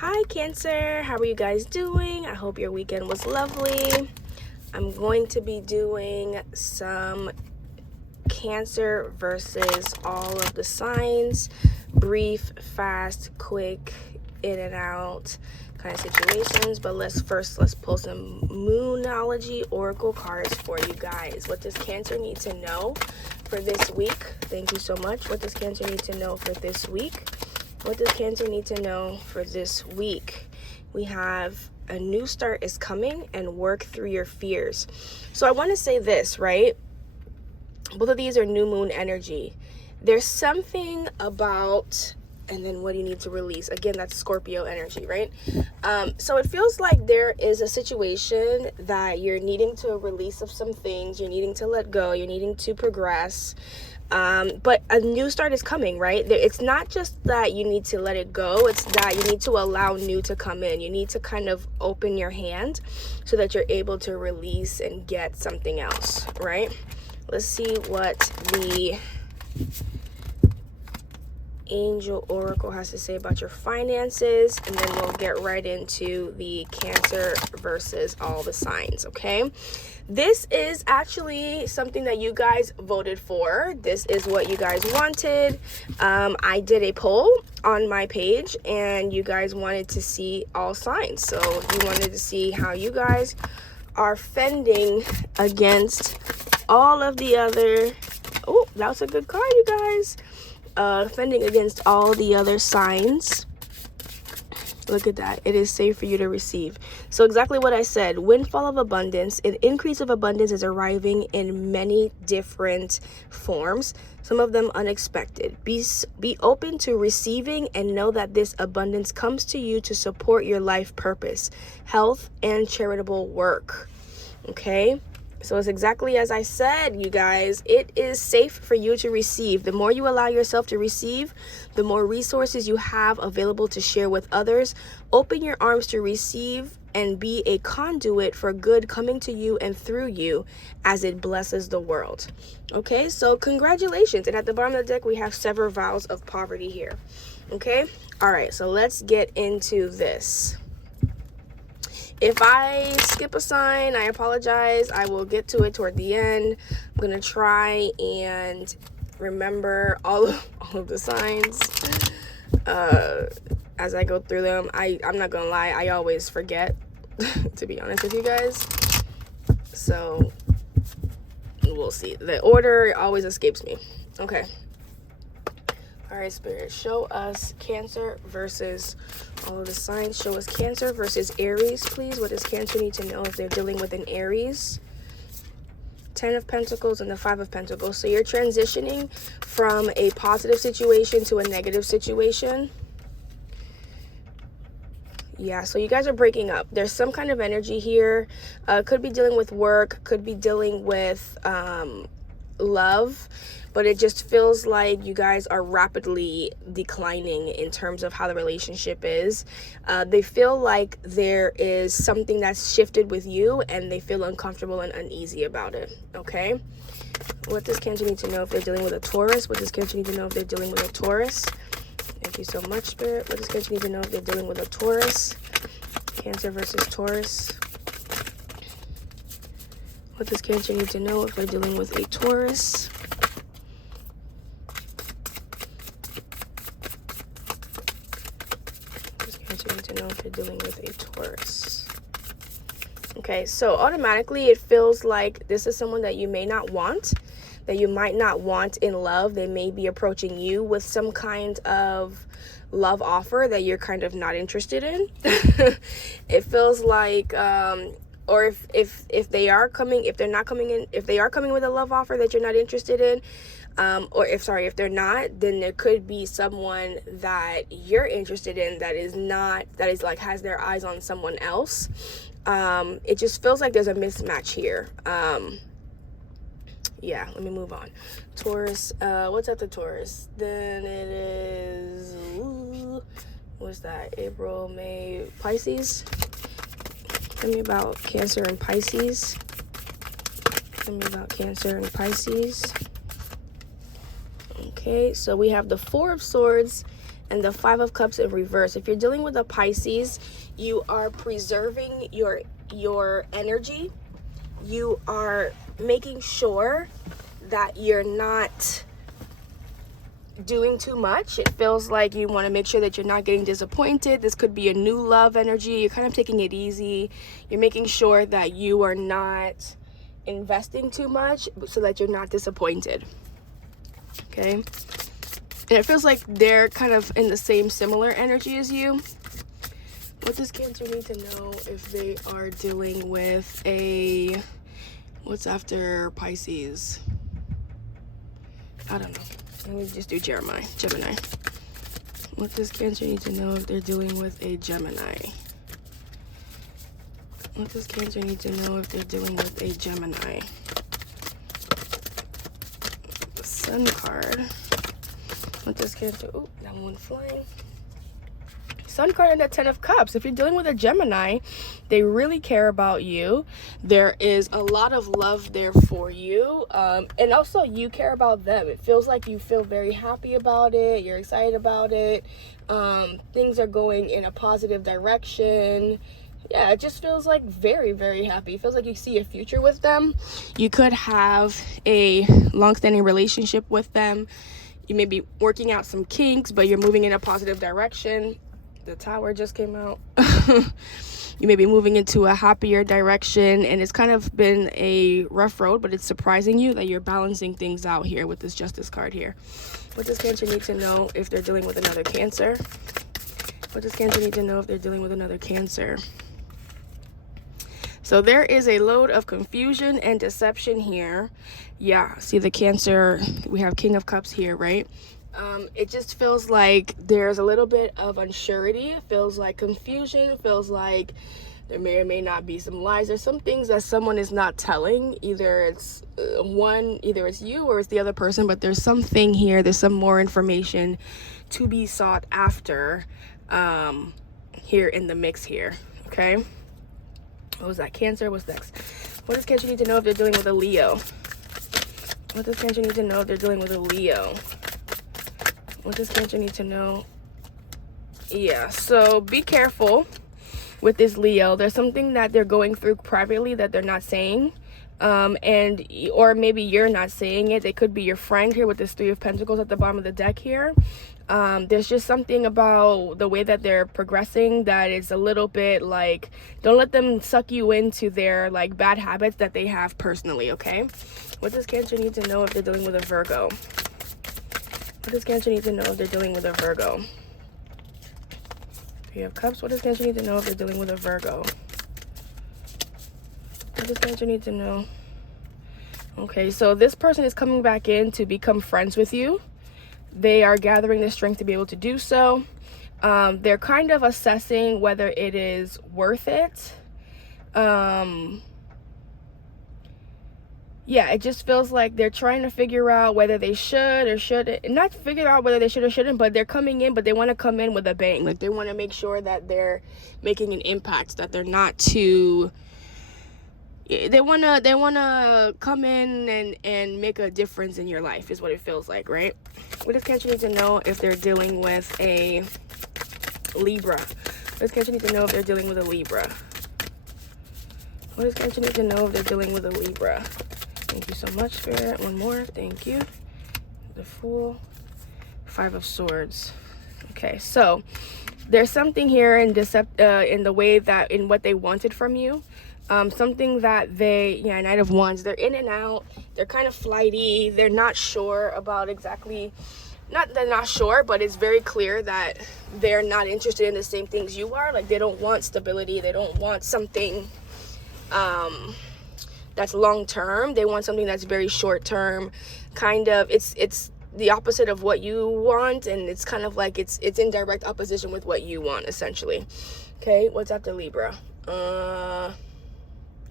Hi Cancer, how are you guys doing? I hope your weekend was lovely. I'm going to be doing some Cancer versus all of the signs, brief, fast, quick, in and out kind of situations. But let's pull some Moonology Oracle cards for you guys. What does Cancer need to know for this week? Thank you so much. What does Cancer need to know for this week? What does Cancer need to know for this week? We have a new start is coming and work through your fears. So I want to say this, right? Both of these are new moon energy. There's something about, and then what do you need to release? Again, that's Scorpio energy, right? So it feels like there is a situation that you're needing to release of some things. You're needing to let go. You're needing to progress. But a new start is coming, right? It's not just that you need to let it go. It's that you need to allow new to come in. You need to kind of open your hand so that you're able to release and get something else, right? Let's see what the Angel Oracle has to say about your finances, and then we'll get right into the Cancer versus all the signs, okay? This is actually something that you guys voted for. This is what you guys wanted. I did a poll on my page, and you guys wanted to see all signs. So you wanted to see how you guys are fending against all of the other... Oh, that was a good card, you guys. Fending against all the other signs. Look at that. It is safe for you to receive. So exactly what I said. Windfall of abundance. An increase of abundance is arriving in many different forms. Some of them unexpected. Be open to receiving and know that this abundance comes to you to support your life purpose, health, and charitable work. Okay? So it's exactly as I said, you guys. It is safe for you to receive. The more you allow yourself to receive, the more resources you have available to share with others. Open your arms to receive and be a conduit for good coming to you and through you as it blesses the world. Okay, so congratulations. And at the bottom of the deck, we have several vows of poverty here. Okay, all right, so let's get into this. If I skip a sign, I apologize. I will get to it toward the end. I'm going to try and remember all of the signs as I go through them. I'm not going to lie. I always forget, to be honest with you guys. So we'll see. The order always escapes me. Okay. All right, Spirit, show us Cancer versus all of the signs. Show us Cancer versus Aries, please. What does Cancer need to know if they're dealing with an Aries? 10 of Pentacles and the 5 of Pentacles. So you're transitioning from a positive situation to a negative situation. Yeah, so you guys are breaking up. There's some kind of energy here. Could be dealing with work, could be dealing with love. But it just feels like you guys are rapidly declining in terms of how the relationship is. They feel like there is something that's shifted with you, and they feel uncomfortable and uneasy about it, okay? What does Cancer need to know if they're dealing with a Taurus? What does Cancer need to know if they're dealing with a Taurus? Thank you so much, Spirit. What does Cancer need to know if they're dealing with a Taurus? Cancer versus Taurus. What does Cancer need to know if they're dealing with a Taurus? To know if you're dealing with a Taurus. Okay, so automatically it feels like this is someone that you may not want, that you might not want in love. They may be approaching you with some kind of love offer that you're kind of not interested in. It feels like or if they are coming, if they are coming with a love offer that you're not interested in, or if they're not, then there could be someone that you're interested in that is like has their eyes on someone else. It just feels like there's a mismatch here. Yeah, let me move on. Taurus, what's after Taurus? Then it is, what's that? April, May, Pisces. Tell me about Cancer and Pisces. Tell me about Cancer and Pisces. Okay, so we have the 4 of Swords and the Five of Cups in reverse. If you're dealing with a Pisces, you are preserving your energy. You are making sure that you're not doing too much. It feels like you want to make sure that you're not getting disappointed. This could be a new love energy. You're kind of taking it easy. You're making sure that you are not investing too much so that you're not disappointed. Okay? And it feels like they're kind of in the same similar energy as you. What does Cancer need to know if they are dealing with a... What's after Pisces? I don't know. Let me just do Gemini. What does Cancer need to know if they're dealing with a Gemini? What does Cancer need to know if they're dealing with a Gemini? The Sun card. What does Cancer... Oh, that one flying. Sun card and the Ten of Cups. If you're dealing with a Gemini, they really care about you. There is a lot of love there for you, and also you care about them. It feels like you feel very happy about it. You're excited about it. Things are going in a positive direction. Yeah, it just feels like very, very happy. It feels like you see a future with them. You could have a long-standing relationship with them. You may be working out some kinks, but you're moving in a positive direction. The Tower just came out. You may be moving into a happier direction, and it's kind of been a rough road, but it's surprising you that you're balancing things out here with this Justice card here. What does Cancer need to know if they're dealing with another Cancer? What does Cancer need to know if they're dealing with another Cancer? So there is a load of confusion and deception here. Yeah, see the Cancer, we have King of Cups here, right? It just feels like there's a little bit of unsurety. It feels like confusion. It feels like there may or may not be some lies. There's some things that someone is not telling. Either it's either it's you or it's the other person, but there's something here. There's some more information to be sought after here in the mix here, okay? What was that? Cancer. What's next? What does Cancer need to know if they're dealing with a Leo? What does Cancer need to know if they're dealing with a Leo? What does Cancer need to know? Yeah, so be careful with this Leo. There's something that they're going through privately that they're not saying. Or maybe you're not saying it. They could be your friend here with this Three of Pentacles at the bottom of the deck here. There's just something about the way that they're progressing that is a little bit like, don't let them suck you into their like bad habits that they have personally, okay? What does Cancer need to know if they're dealing with a Virgo? What does Cancer need to know if they're dealing with a Virgo? Three of Cups. What does Cancer need to know if they're dealing with a Virgo? What does Cancer need to know? Okay, so this person is coming back in to become friends with you. They are gathering the strength to be able to do so. They're kind of assessing whether it is worth it. Yeah, it just feels like they're trying to figure out whether they should or shouldn't. Not figure out whether they should or shouldn't, but they're coming in, but they want to come in with a bang. Like, they want to make sure that they're making an impact, that they're not too... They want to come in and make a difference in your life, is what it feels like, right? What does Cancer need to know if they're dealing with a Libra? What does Cancer need to know if they're dealing with a Libra? What does Cancer need to know if they're dealing with a Libra? Thank you so much, Spirit. One more. Thank you. The Fool. Five of Swords. Okay, so there's something here in the way that, in what they wanted from you. Something that they, yeah, Knight of Wands, they're in and out. They're kind of flighty. They're not sure about exactly, they're not sure, but it's very clear that they're not interested in the same things you are. Like, they don't want stability. They don't want something that's long term. They want something that's very short term. Kind of, it's the opposite of what you want, and it's kind of like it's in direct opposition with what you want, essentially. Okay, what's after Libra?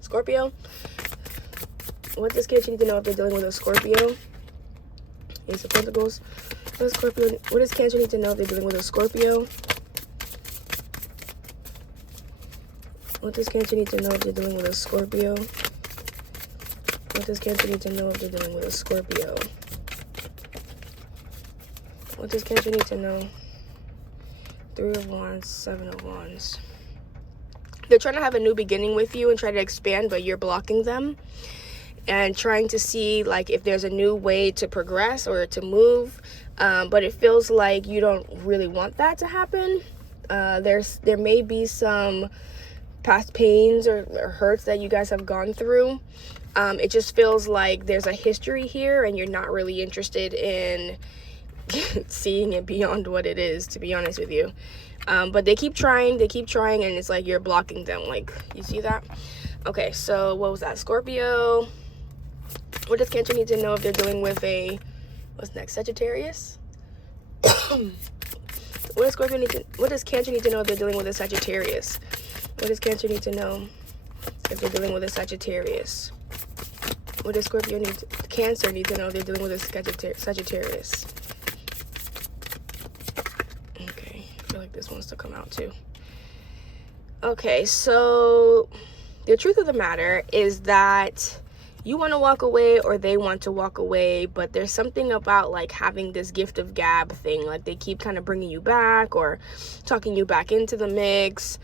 Scorpio. What does Cancer need to know if they're dealing with a Scorpio? Ace of Pentacles. What does Cancer need to know if they're dealing with a Scorpio? What does Cancer need to know if they're dealing with a Scorpio? What does Cancer need to know if they're dealing with a Scorpio? What does Cancer need to know? Three of Wands, Seven of Wands. They're trying to have a new beginning with you and try to expand, but you're blocking them and trying to see like if there's a new way to progress or to move. But it feels like you don't really want that to happen. There may be some past pains or hurts that you guys have gone through. It just feels like there's a history here and you're not really interested in seeing it beyond what it is, to be honest with you. But they keep trying, and it's like you're blocking them. Like, you see that? Okay, so what was that? Scorpio. What does Cancer need to know if they're dealing with a, what's next, Sagittarius? What does Cancer need to know if they're dealing with a Sagittarius? What does Cancer need to know if they're dealing with a Sagittarius? What does Cancer need to know if they're dealing with a Sagittarius? Okay, I feel like this wants to come out too. Okay, so the truth of the matter is that you want to walk away or they want to walk away, but there's something about like having this gift of gab thing. Like they keep kind of bringing you back or talking you back into the mix.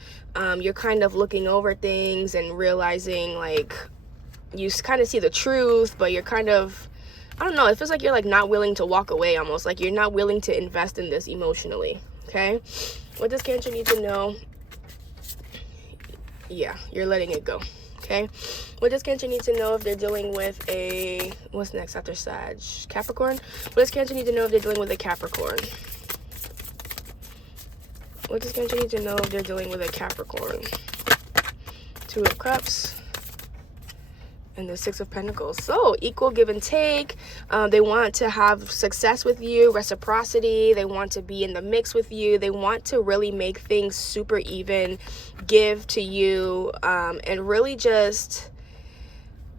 You're kind of looking over things and realizing like you kind of see the truth, but you're kind of, I don't know, it feels like you're like not willing to walk away almost. Like you're not willing to invest in this emotionally, okay? What does Cancer need to know? Yeah, you're letting it go. Okay, what does Cancer need to know if they're dealing with a, what's next after Sag? Capricorn? What does Cancer need to know if they're dealing with a Capricorn? What does Cancer need to know if they're dealing with a Capricorn? Two of Cups and the Six of Pentacles. So equal give and take. They want to have success with you, reciprocity. They want to be in the mix with you. They want to really make things super even, give to you, and really just,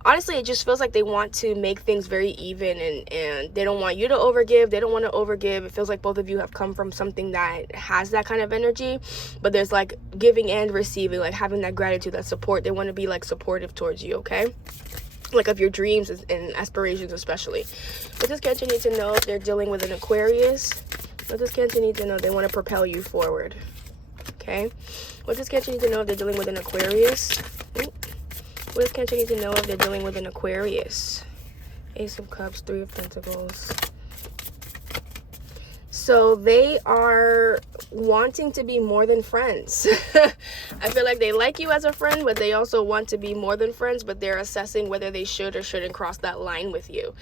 honestly, it just feels like they want to make things very even, and they don't want you to overgive. They don't want to overgive. It feels like both of you have come from something that has that kind of energy, but there's like giving and receiving, like having that gratitude, that support. They want to be like supportive towards you, okay? Like of your dreams and aspirations especially. What does Cancer need to know if they're dealing with an Aquarius? What does Cancer need to know? They want to propel you forward, okay? What does Cancer need to know if they're dealing with an Aquarius? What does Cancer need to know if they're dealing with an Aquarius? Ace of Cups, Three of Pentacles. So they are wanting to be more than friends. I feel like they like you as a friend, but they also want to be more than friends, but they're assessing whether they should or shouldn't cross that line with you.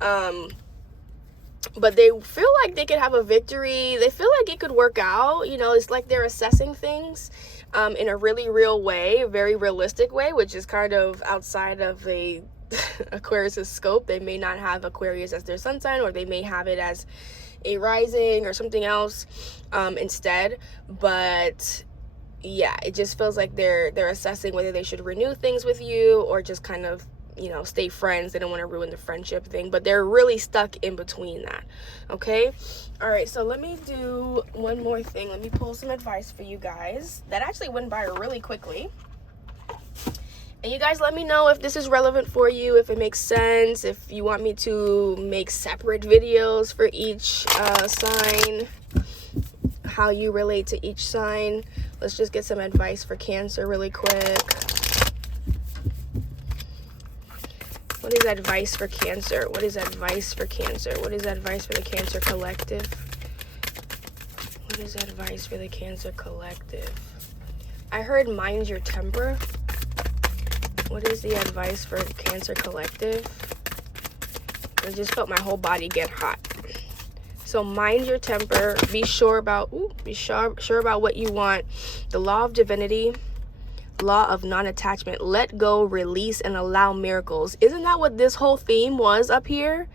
But they feel like they could have a victory. They feel like it could work out. You know, it's like they're assessing things in a really real way, a very realistic way, which is kind of outside of a Aquarius's scope. They may not have Aquarius as their sun sign, or they may have it as a rising or something else instead. But yeah, it just feels like they're assessing whether they should renew things with you or just kind of, you know, stay friends. They don't want to ruin the friendship thing, but they're really stuck in between that. Okay, all right, so let me do one more thing. Let me pull some advice for you guys. That actually went by really quickly. And you guys let me know if this is relevant for you, if it makes sense, if you want me to make separate videos for each sign, how you relate to each sign. Let's just get some advice for Cancer really quick. What is advice for Cancer? What is advice for Cancer? What is advice for the Cancer collective? What is advice for the Cancer collective? I heard mind your temper. What is the advice for Cancer collective? I just felt my whole body get hot. So mind your temper. Be sure about what you want. The law of divinity, law of non-attachment. Let go, release, and allow miracles. Isn't that what this whole theme was up here?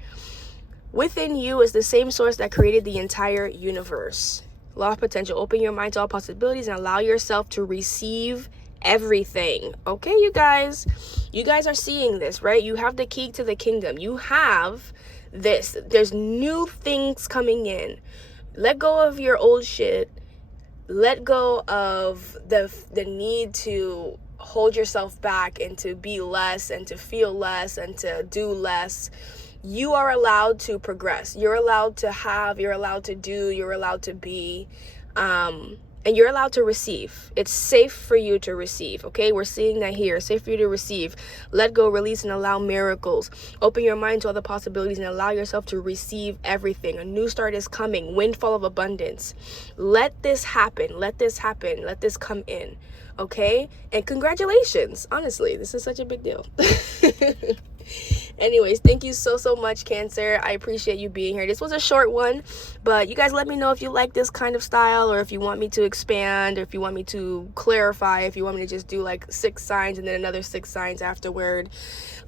Within you is the same source that created the entire universe. Law of potential. Open your mind to all possibilities and allow yourself to receive everything. Okay, you guys are seeing this, right? You have the key to the kingdom. You have this. There's new things coming in. Let go of your old shit. Let go of the need to hold yourself back and to be less and to feel less and to do less. You are allowed to progress. You're allowed to have, you're allowed to do, you're allowed to be. And you're allowed to receive. It's safe for you to receive, okay? We're seeing that here. Safe for you to receive. Let go, release, and allow miracles. Open your mind to other possibilities and allow yourself to receive everything. A new start is coming. Windfall of abundance. Let this happen. Let this happen. Let this come in, okay? And congratulations. Honestly, this is such a big deal. Anyways, thank you so much, Cancer. I appreciate you being here. This was a short one, but you guys let me know if you like this kind of style, or if you want me to expand, or if you want me to clarify, if you want me to just do like 6 signs and then another 6 signs afterward.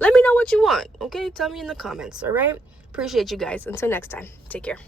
Let me know what you want, okay? Tell me in the comments, all right? Appreciate you guys. Until next time, take care.